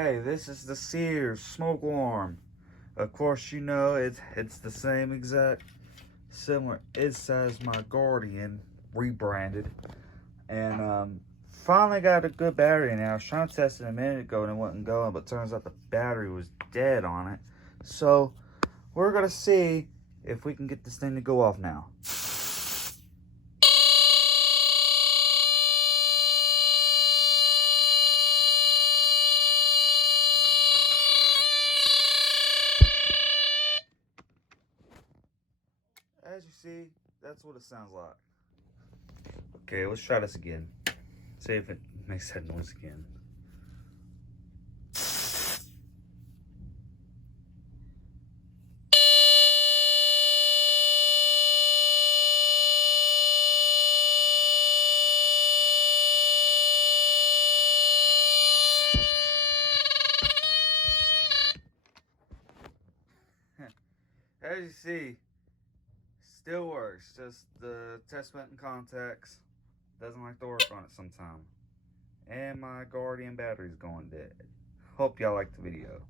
Okay, this is the Sears smoke alarm. Of course, you know it's the same exact similar. It says my Guardian rebranded, and finally got a good battery now. I was trying to test it a minute ago and it wasn't going, but turns out the battery was dead on it. So we're gonna see if we can get this thing to go off now. As you see, that's what it sounds like. Okay, let's try this again. See if it makes that noise again. As you see, still works. Just the test button contacts doesn't like to work on it sometime. And my Guardian battery's going dead. Hope y'all liked the video.